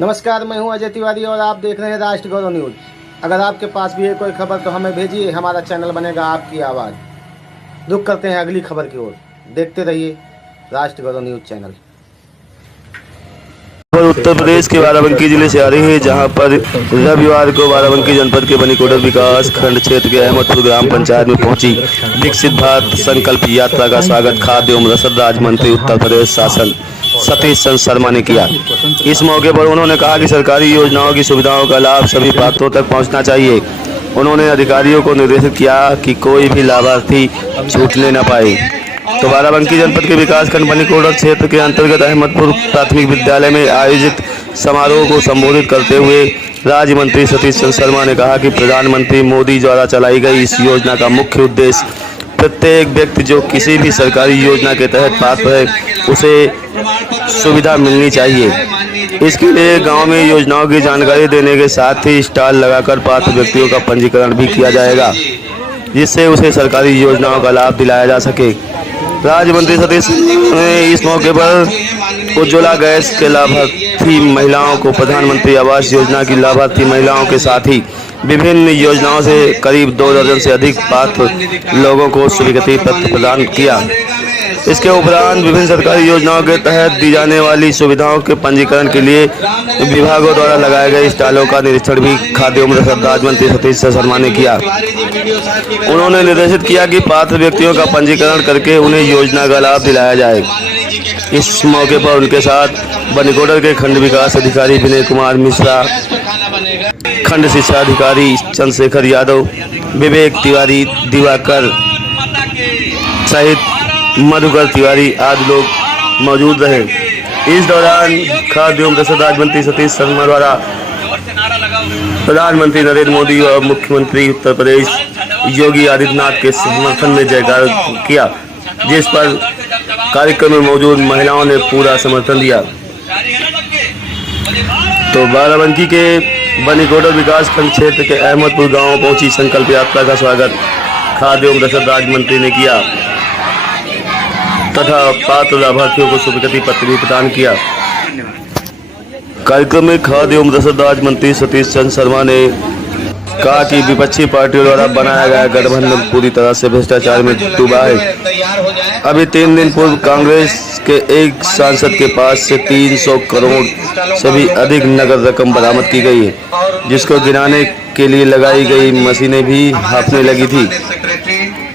नमस्कार, मैं हूं अजय तिवारी और आप देख रहे हैं राष्ट्र गौरव न्यूज। अगर आपके पास भी है कोई खबर तो हमें भेजिए, हमारा चैनल बनेगा आपकी आवाज़। रुक करते हैं अगली खबर की ओर, देखते रहिए राष्ट्र गौरव न्यूज चैनल। उत्तर प्रदेश के बाराबंकी जिले से आ रही है, जहां पर रविवार को बाराबंकी जनपद के बनीकोडर विकास खंड क्षेत्र के अहमदपुर ग्राम पंचायत में पहुंची विकसित भारत संकल्प यात्रा का स्वागत खाद्य एवं रसद राज्य मंत्री उत्तर प्रदेश शासन सतीश चंद्र शर्मा ने किया। इस मौके पर उन्होंने कहा कि सरकारी योजनाओं की सुविधाओं का लाभ सभी पात्रों तक पहुँचना चाहिए। उन्होंने अधिकारियों को निर्देशित किया कि कोई भी लाभार्थी छूटने न पाए। तो बाराबंकी जनपद के विकासखंड बनीकोडर क्षेत्र के अंतर्गत अहमदपुर प्राथमिक विद्यालय में आयोजित समारोह को संबोधित करते हुए राज्य मंत्री सतीश चंद्र शर्मा ने कहा कि प्रधानमंत्री मोदी द्वारा चलाई गई इस योजना का मुख्य उद्देश्य प्रत्येक व्यक्ति जो किसी भी सरकारी योजना के तहत पात्र है उसे सुविधा मिलनी चाहिए। इसके लिए गांव में योजनाओं की जानकारी देने के साथ ही स्टॉल लगाकर पात्र व्यक्तियों का पंजीकरण भी किया जाएगा, जिससे उसे सरकारी योजनाओं का लाभ दिलाया जा सके। राज्य मंत्री सतीश ने इस मौके पर उज्ज्वला गैस के लाभार्थी महिलाओं को प्रधानमंत्री आवास योजना की लाभार्थी महिलाओं के साथ ही विभिन्न योजनाओं से करीब 2 दर्जन से अधिक पात्र लोगों को स्वीकृति पत्र प्रदान किया। इसके उपरांत विभिन्न सरकारी योजनाओं के तहत दी जाने वाली सुविधाओं के पंजीकरण के लिए विभागों द्वारा लगाए गए स्टॉलों का निरीक्षण भी खाद्य एवं रसद राज्य मंत्री सतीश शर्मा ने किया। उन्होंने निर्देशित किया कि पात्र व्यक्तियों का पंजीकरण करके उन्हें योजना का लाभ दिलाया जाए। इस मौके पर उनके साथ बनीकोडर के खंड विकास अधिकारी विनय कुमार मिश्रा, खंड शिक्षा अधिकारी चंद्रशेखर यादव, विवेक तिवारी, दिवाकर सहित मधुकर तिवारी आदि लोग मौजूद रहे। इस दौरान खाद्य एवं रसद राज्य मंत्री सतीश शर्मा द्वारा प्रधानमंत्री नरेंद्र मोदी और मुख्यमंत्री उत्तर प्रदेश योगी आदित्यनाथ के समर्थन में जयकार किया, जिस पर कार्यक्रम में मौजूद महिलाओं ने पूरा समर्थन दिया। तो बाराबंकी के बनीकोडर विकास खंड क्षेत्र के अहमदपुर गांव पहुंची संकल्प यात्रा का स्वागत खाद्य एवं रसद राज्य मंत्री ने किया तथा पात्र लाभार्थियों को स्वीकृति पत्र भी प्रदान किया। कार्यक्रम में खाद्य एवं रसद राज्य मंत्री सतीश चंद्र शर्मा ने कहा कि विपक्षी पार्टियों द्वारा बनाया गया गठबंधन पूरी तरह से भ्रष्टाचार में डूबा है। अभी 3 दिन पूर्व कांग्रेस के एक सांसद के पास से 300 करोड़ से भी अधिक नगद रकम बरामद की गई है, जिसको गिनाने के लिए लगाई गई मशीनें भी हांफने लगी थी।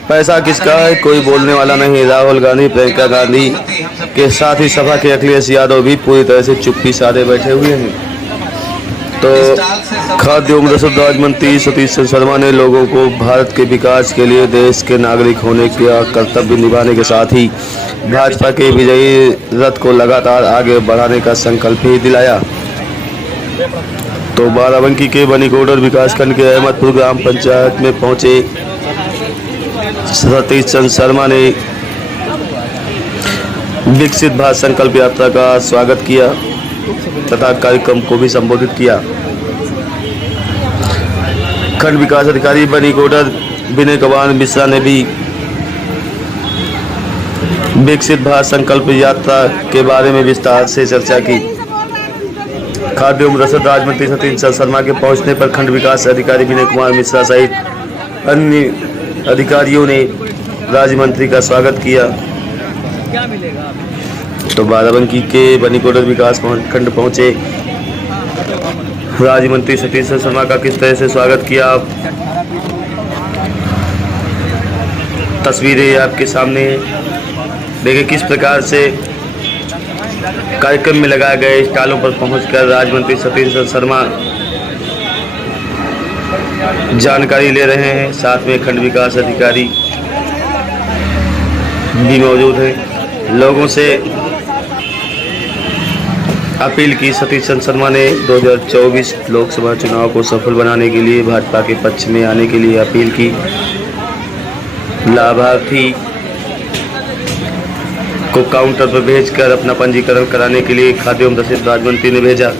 पैसा किसका है कोई बोलने वाला नहीं। राहुल गांधी, प्रियंका गांधी के साथ ही सभा के अखिलेश यादव भी पूरी तरह से चुप्पी साधे बैठे हुए हैं। तो खाद्य एवं रसद राज्य मंत्री सतीश शर्मा ने लोगों को भारत के विकास के लिए देश के नागरिक होने का कर्तव्य निभाने के साथ ही भाजपा के विजयी रथ को लगातार आगे बढ़ाने का संकल्प भी दिलाया। तो बाराबंकी के बनीकोडर विकासखंड के अहमदपुर ग्राम पंचायत में पहुंचे सतीश चंद्र शर्मा ने विकसित भारत संकल्प यात्रा का स्वागत किया तथा कार्यक्रम को भी संबोधित किया। खंड विकास अधिकारी बनीकोडर विनय कुमार मिश्रा ने भी विकसित भारत संकल्प यात्रा के बारे में विस्तार से चर्चा की। खाद्य एवं रसद राज्य मंत्री सतीश चंद्र शर्मा के पहुंचने पर खंड विकास अधिकारी विनय कुमार मिश्रा सहित अन्य अधिकारियों ने राज्य मंत्री का स्वागत किया। तो बाराबंकी के बनीकोडर विकास खंड पहुंचे राज्य मंत्री सतीश शर्मा का किस तरह से स्वागत किया, तस्वीरें आपके सामने देखिए किस प्रकार से कार्यक्रम में लगाए गए स्टॉलों पर पहुंचकर राज्य मंत्री सतीश शर्मा जानकारी ले रहे हैं। साथ में खंड विकास अधिकारी भी मौजूद हैं। लोगों से अपील की सतीश चंद्र शर्मा ने 2024 लोकसभा चुनाव को सफल बनाने के लिए भाजपा के पक्ष में आने के लिए अपील की। लाभार्थी को काउंटर पर भेजकर अपना पंजीकरण कराने के लिए खाद्य एवं रसद राज्य मंत्री ने भेजा।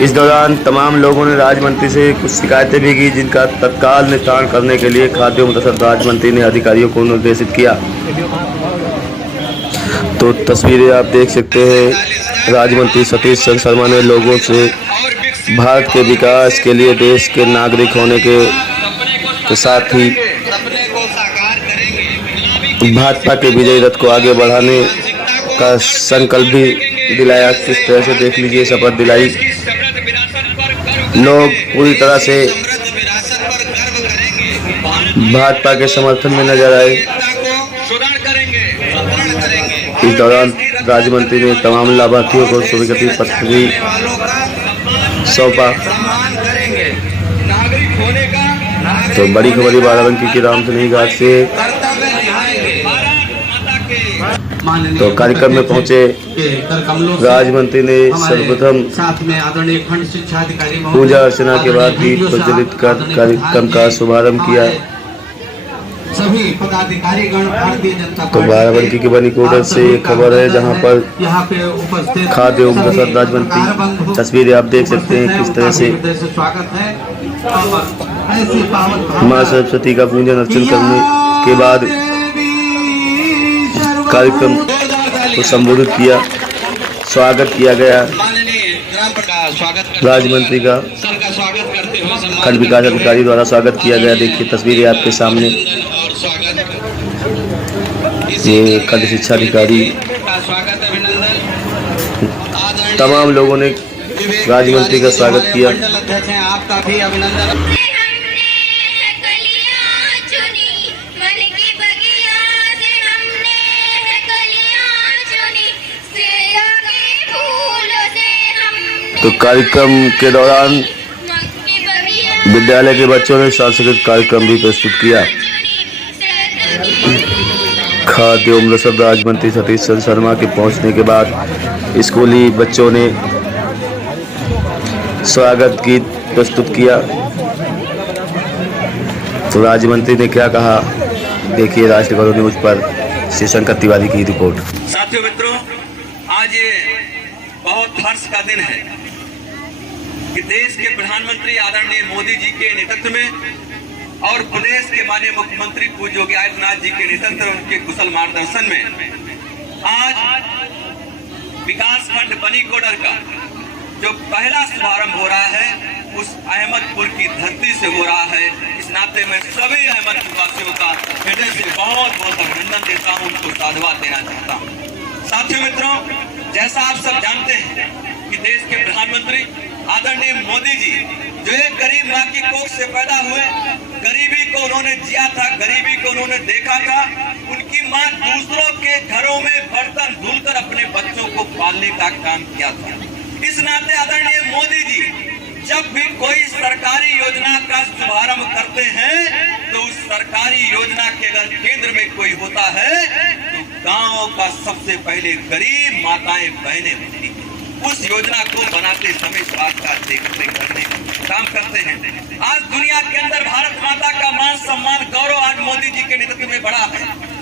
इस दौरान तमाम लोगों ने राज्य मंत्री से कुछ शिकायतें भी की, जिनका तत्काल निस्तारण करने के लिए खाद्य एवं रसद राज्य मंत्री ने अधिकारियों को निर्देशित किया। तो तस्वीरें आप देख सकते हैं। राज्य मंत्री सतीश चंद्र शर्मा ने लोगों से भारत के विकास के लिए देश के नागरिक होने के साथ ही भाजपा के विजयी रथ को आगे बढ़ाने का संकल्प भी दिलाया। किस तरह से देख लीजिए, शपथ दिलाई। लोग पूरी तरह से भाजपा के समर्थन में नजर आए। इस दौरान राज्य मंत्री ने तमाम लाभार्थियों को स्वीकृति पत्र भी सौंपा। तो बड़ी खबर बाराबंकी की रामधनी घाट से तो कार्यक्रम में पहुंचे राज्य मंत्री ने सर्वप्रथम पूजा अर्चना के बाद दीप प्रज्वलित कर कार्यक्रम का शुभारंभ किया। सभी पदाधिकारीगण भारतीय जनता तो बाराबंकी के बनी कोडर से एक खबर है, जहां पर यहाँ पे उपस्थित खाद्य एवं प्रसाद राज्य मंत्री, तस्वीरें आप देख सकते हैं किस तरह से स्वागत है। ऐसे पावन मां सरस्वती का पूजन अर्चन करने के बाद कार्यक्रम को संबोधित किया, स्वागत किया गया। राज्य मंत्री का खंड विकास अधिकारी द्वारा स्वागत किया गया। देखिए तस्वीरें आपके सामने, ये खंड शिक्षा अधिकारी, तमाम लोगों ने राज्य मंत्री का स्वागत किया। आपका भी अभिनंदन। तो कार्यक्रम के दौरान विद्यालय के बच्चों ने सांस्कृतिक कार्यक्रम भी प्रस्तुत किया। खाद्य एवं रसद राज्य मंत्री सतीश चंद्र शर्मा के पहुंचने के बाद स्कूली बच्चों ने स्वागत गीत प्रस्तुत किया। तो राज्य मंत्री ने क्या कहा, देखिए राष्ट्र गौरव न्यूज पर श्री शंकर तिवारी की रिपोर्ट। साथियों मित्रों, आज ये बहुत हर्ष का दिन है कि देश के प्रधानमंत्री आदरणीय मोदी जी के नेतृत्व में और प्रदेश के माननीय मुख्यमंत्री पूज्य योगी आदित्यनाथ जी के नेतृत्व में, उनके कुशल मार्गदर्शन में आज विकास खंड बनी कोडर का जो पहला शुभारंभ हो रहा है उस अहमदपुर की धरती से हो रहा है। इस नाते मैं सभी अहमदपुर वासियों का हृदय से बहुत बहुत अभिनंदन देता हूँ, उनको साधुवाद देना चाहता हूँ। साथियों मित्रों, जैसा आप सब जानते हैं कि देश के प्रधानमंत्री आदरणीय मोदी जी जो एक गरीब माँ की कोख से पैदा हुए, गरीबी को उन्होंने जिया था, गरीबी को उन्होंने देखा था। उनकी माँ दूसरों के घरों में बर्तन धुलकर अपने बच्चों को पालने का काम किया था। इस नाते आदरणीय मोदी जी जब भी कोई सरकारी योजना का शुभारंभ करते हैं तो उस सरकारी योजना के अगर केंद्र में कोई होता है तो गांव का सबसे पहले गरीब माताएं बहनें होती हैं। उस योजना को बनाते समय बात का देखते करने काम करते हैं। आज दुनिया के अंदर भारत माता का मान सम्मान गौरव आज मोदी जी के नेतृत्व में बढ़ा है।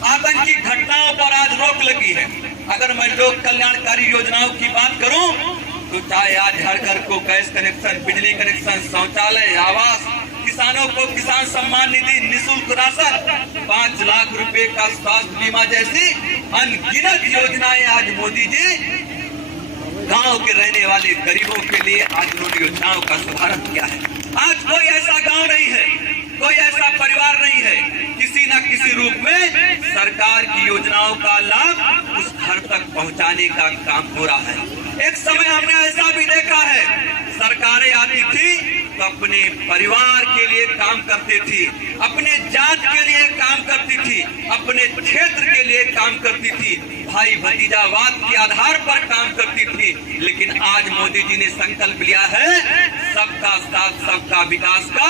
आतंकी घटनाओं पर आज रोक लगी है। अगर मैं लोक कल्याणकारी योजनाओं की बात करूं तो चाहे आज हर घर को गैस कनेक्शन, बिजली कनेक्शन, शौचालय, आवास, किसानों को किसान सम्मान निधि, निःशुल्क राशन, 5 लाख रुपए का स्वास्थ्य बीमा जैसी अनगिनत योजनाएं आज मोदी जी गांव के रहने वाले गरीबों के लिए आज उन्होंने योजनाओं का शुभारंभ किया है। आज कोई ऐसा गांव नहीं है, कोई ऐसा परिवार नहीं है, किसी न किसी रूप में सरकार की योजनाओं का लाभ उस घर तक पहुंचाने का काम हो रहा है। एक समय हमने ऐसा भी देखा है, सरकारें आती थी तो अपने परिवार के लिए काम करती थी, अपने जात के लिए काम करती थी, अपने क्षेत्र के लिए काम करती थी, भाई भतीजावाद के आधार पर काम करती थी। लेकिन आज मोदी जी ने संकल्प लिया है सबका साथ सबका विकास का।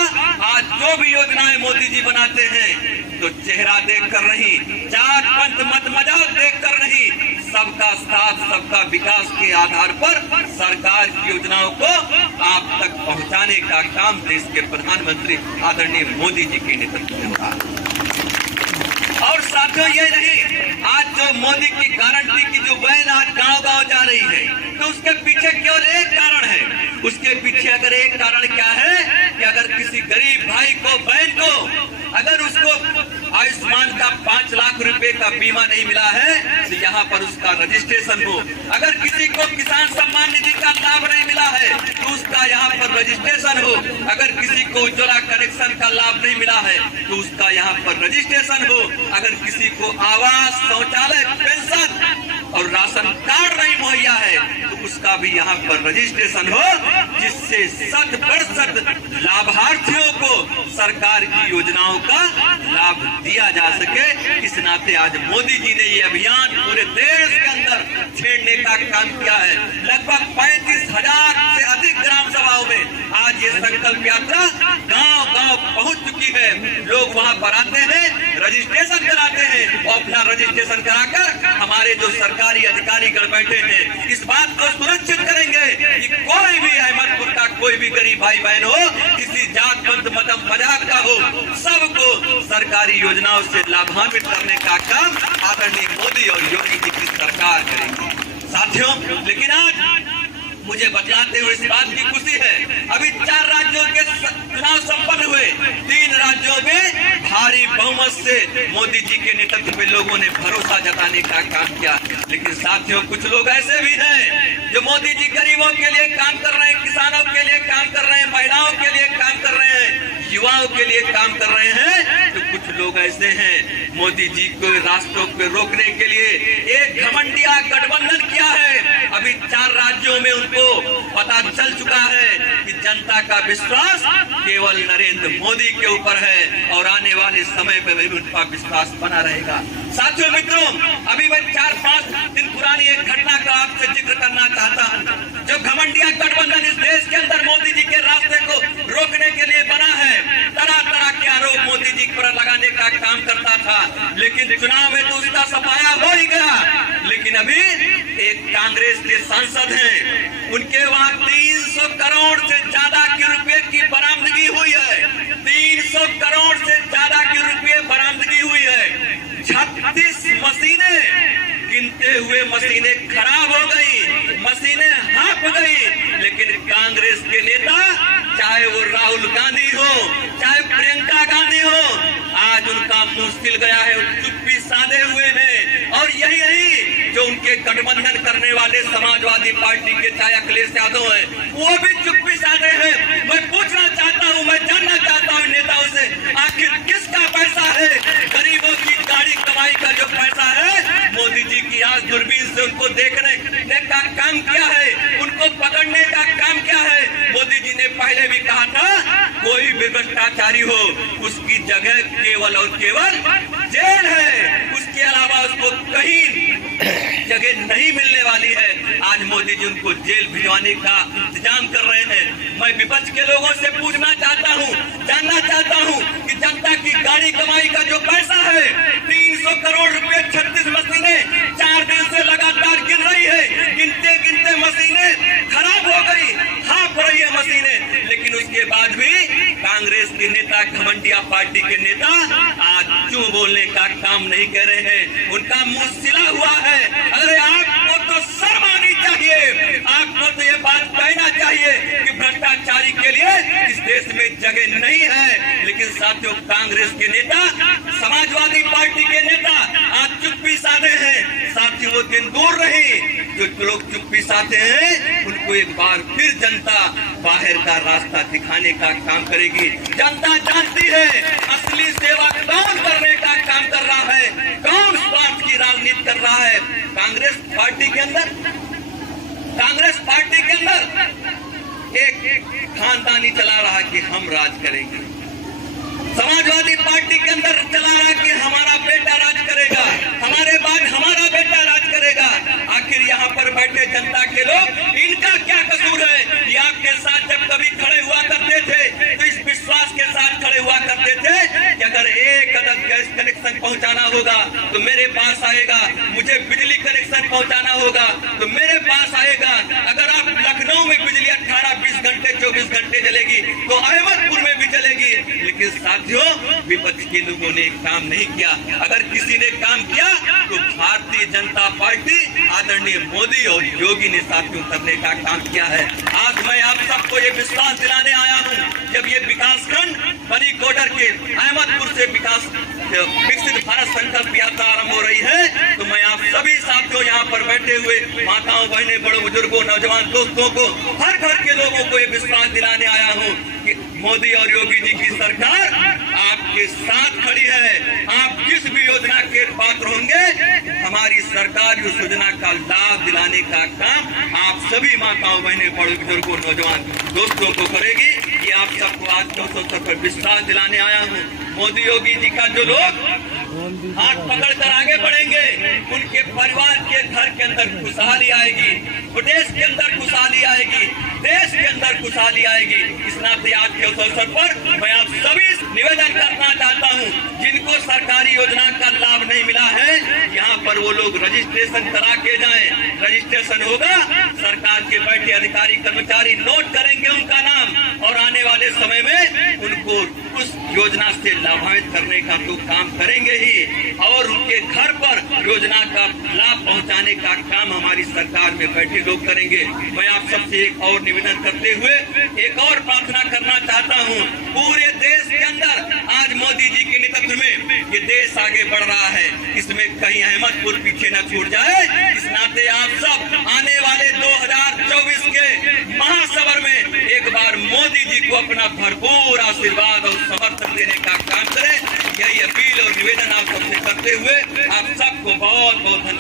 आज जो भी योजनाएं मोदी जी बनाते हैं तो चेहरा देखकर नहीं, जात पंथ मत मजाक देखकर नहीं, सबका साथ सबका विकास के आधार पर सरकार की योजनाओं को आप तक पहुंचाने का काम देश के प्रधानमंत्री आदरणीय मोदी जी के नेतृत्व में हो रहा है। और साथियों ये नहीं, आज जो मोदी की गारंटी की जो वैन आज गांव गांव जा रही है तो उसके पीछे केवल एक कारण है। उसके पीछे अगर एक कारण क्या है कि अगर किसी गरीब भाई को, बहन को अगर उसको आयुष्मान का 5 लाख रुपए का बीमा नहीं मिला है तो यहाँ पर उसका रजिस्ट्रेशन हो। अगर किसी को किसान सम्मान निधि का लाभ नहीं मिला है तो उसका यहाँ पर रजिस्ट्रेशन हो। अगर किसी को उज्ज्वला कनेक्शन का लाभ नहीं मिला है तो उसका यहाँ पर रजिस्ट्रेशन हो। अगर किसी को आवास, शौचालय, पेंशन और राशन कार्ड नहीं मुहैया है तो उसका भी यहाँ पर रजिस्ट्रेशन हो, जिससे 100% लाभार्थियों को सरकार की योजनाओं का लाभ दिया जा सके। इस नाते आज मोदी जी ने ये अभियान पूरे देश के अंदर छेड़ने का काम किया है। लगभग 35,000 से अधिक ग्राम सभाओं में आज ये संकल्प यात्रा गांव-गांव पहुंच चुकी है। लोग वहां पर आते हैं, रजिस्ट्रेशन कराते हैं और अपना रजिस्ट्रेशन कराकर हमारे जो सरकारी अधिकारी गण बैठे हैं इस बात को सुनिश्चित करेंगे कि कोई भी अहमदपुर का कोई भी गरीब भाई बहन हो, किसी जात पंथ मजहब मजाक का हो, सबको सरकारी योजनाओं से लाभान्वित करने का काम आदरणीय मोदी और योगी जी की सरकार करेगी। साथियों, लेकिन आज मुझे बतलाते हुए इस बात की खुशी है, अभी 4 राज्यों के चुनाव संपन्न हुए। 3 राज्यों में भारी बहुमत से मोदी जी के नेतृत्व में लोगों ने भरोसा जताने का काम किया। लेकिन साथियों, कुछ लोग ऐसे भी हैं जो मोदी जी गरीबों के लिए काम कर रहे हैं, किसानों के लिए काम कर रहे हैं, महिलाओं के लिए काम कर रहे हैं, युवाओं के लिए काम कर रहे हैं। तो कुछ लोग ऐसे हैं मोदी जी को रास्तों पे रोकने के लिए एक घमंडिया गठबंधन किया है। अभी 4 राज्यों में उनको पता चल चुका है कि जनता का विश्वास केवल नरेंद्र मोदी के ऊपर है और आने वाले समय पे भी उनका विश्वास बना रहेगा। साथियों, मित्रों, अभी मैं 4-5 दिन पुरानी एक घटना का आपसे जिक्र करना चाहता हूँ। जो घमंडिया गठबंधन इस देश के अंदर मोदी जी के रास्ते को रोकने के लिए बना है, तरह तरह के आरोप मोदी जी पर लगाने का काम करता था, लेकिन चुनाव में तो उसका सफाया हो ही गया। लेकिन अभी एक कांग्रेस के सांसद हैं, उनके वहां 300 करोड़ से ज्यादा के रुपए की बरामदगी हुई है। 300 करोड़ से ज्यादा के रुपए बरामदगी हुई है। 36 मशीनें, गिनते हुए मशीनें खराब हो गई, मशीनें हाँफ गई। लेकिन कांग्रेस के नेता, चाहे वो राहुल गांधी हो, चाहे प्रियंका गांधी हो, आज उनका मुंह सिल गया है, चुप्पी साधे हुए हैं। और यही जो उनके गठबंधन करने वाले समाजवादी पार्टी के चाहे अखिलेश यादव है, वो भी चुप्पी साधे हैं। मैं पूछना चाहता हूँ, मैं जानना चाहता हूँ नेताओं से, आखिर किसका पैसा है? गरीबों की गाड़ी कमाई का जो पैसा है, मोदी जी की आज दूरबीन से उनको देखने का काम किया है, उनको पकड़ने का काम किया है। मोदी जी ने पहले भी कहा था, कोई भी भ्रष्टाचारी हो उसकी जगह केवल और केवल जेल है, उसके अलावा उसको कहीं जगह नहीं मिलने वाली है। आज मोदी जी उनको जेल भिजवाने का इंतजाम कर रहे हैं। मैं विपक्ष के लोगों से पूछना चाहता हूं, जानना चाहता हूं कि जनता की गाड़ी कमाई का जो पैसा है, 300 करोड़ रुपए 36 मशीनें 4 दिन से लगातार गिर रही है। गिनते गिनते मशीनें खराब हो गई, हाँफ रही है मशीनें। लेकिन उसके बाद भी कांग्रेस के नेता, घमंडिया पार्टी के नेता आज क्यों बोलने का काम नहीं कर रहे हैं? उनका मुंह सिला हुआ है। अरे आपको तो शर्म आनी चाहिए, आपको तो ये बात कहना चाहिए कि भ्रष्टाचारी के लिए इस देश में जगह नहीं है। लेकिन साथियों, कांग्रेस के नेता, समाजवादी पार्टी के नेता आज चुप्पी साधे हैं। साथियों, वो दिन दूर रही जो लोग चुप्पी साधे हैं, उनको एक बार फिर जनता बाहर का रास्ता दिखाने का काम करेगी। जनता जानती है असली सेवा कौन करने का काम कर रहा है, कौन स्वार्थ की राजनीति कर रहा है। कांग्रेस पार्टी के अंदर एक खानदानी चला रहा कि हम राज करेंगे, समाजवादी पार्टी के अंदर चला रहा कि हमारा बेटा राज करेगा, हमारे बाद हमारा बेटा राज करेगा। आखिर यहाँ पर बैठे जनता के लोग, इनका क्या कसूर है? ये आपके साथ जब कभी खड़े हुआ करते थे तो इस विश्वास के साथ खड़े हुआ करते थे कि अगर एक अदद गैस कनेक्शन पहुंचाना होगा तो मेरे पास आएगा, मुझे बिजली कनेक्शन पहुंचाना होगा तो मेरे पास आएगा। अगर आप लखनऊ में बिजली 18-20 घंटे 24 घंटे चलेगी तो अहमदपुर में भी चलेगी। लेकिन साथियों विपक्ष के लोगों ने काम नहीं किया। अगर किसी ने काम किया तो भारतीय जनता पार्टी आदरणीय मोदी और योगी ने साथियों करने का काम किया है। आज मैं आप सबको ये विश्वास दिलाने आया हूँ, जब ये विकासखंड बनी कोडर के अहमदपुर से विकसित भारत संकल्प यात्रा आरंभ हो रही है, तो मैं आप सभी साथियों यहाँ पर बैठे हुए माताओं, बहनें, बड़े बुजुर्गों, नौजवान दोस्तों को, हर घर के लोगों को ये विश्वास दिलाने आया हूँ कि मोदी और योगी जी की सरकार आपके साथ खड़ी है। आप किस भी योजना के पात्र होंगे, हमारी सरकार उस योजना का लाभ दिलाने का काम आप सभी माताओं, बहनें, बड़े बुजुर्गों, नौजवान दोस्तों को करेगी। ये आप सबको आज के अवसर पर विश्वास दिलाने आया हूँ। मोदी योगी जी का जो लोग हाथ पकड़कर आगे बढ़ेंगे, उनके परिवार के घर के अंदर खुशहाली आएगी, प्रदेश के अंदर खुशहाली आएगी, देश के अंदर खुशहाली आएगी। इस नाते आज के अवसर पर मैं आप सभी निवेदन करना चाहता हूं, जिनको सरकारी योजना का लाभ नहीं मिला है, यहाँ पर वो लोग रजिस्ट्रेशन करा के जाएं। रजिस्ट्रेशन होगा, सरकार के बैठे अधिकारी कर्मचारी नोट करेंगे उनका नाम और आने वाले समय में उनको उस योजना से लाभान्वित करने का तो काम करेंगे ही, और उनके घर पर योजना का लाभ पहुंचाने का काम हमारी सरकार में बैठे लोग करेंगे। मैं आप सबसे एक और निवेदन करते हुए एक और प्रार्थना करना चाहता हूं, पूरे देश के अंदर आज मोदी जी के नेतृत्व में ये देश आगे बढ़ रहा है, इसमें कहीं अहमदपुर पीछे न छूट जाए। इस नाते आप सब आने वाले 2024 के महासवर में एक बार मोदी जी को अपना भरपूर आशीर्वाद और समर्थन देने का काम करें। यही अपील और निवेदन आप सबसे करते हुए आप सबको बहुत बहुत धन्यवाद।